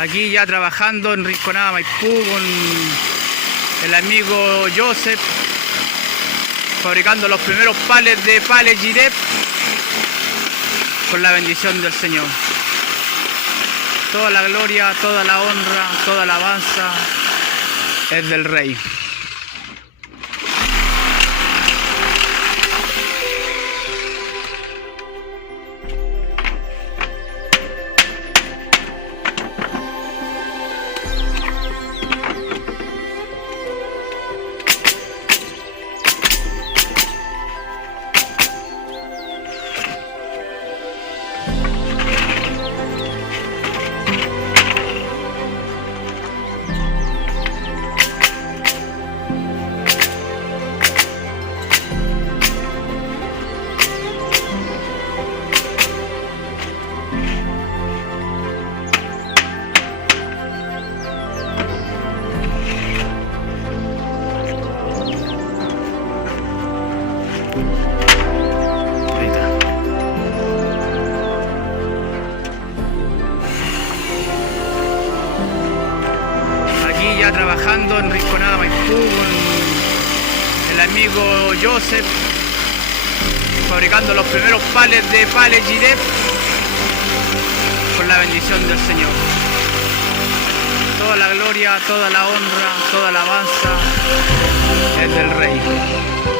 Aquí ya trabajando en Rinconada Maipú con el amigo Joseph, fabricando los primeros palets de Palets Girep con la bendición del Señor. Toda la gloria, toda la honra, toda la alabanza es del Rey. Aquí ya trabajando en Rinconada Maipú con el amigo Joseph, fabricando los primeros palets de Palets Girep con la bendición del Señor. Toda la gloria, toda la honra, toda la alabanza es del Rey.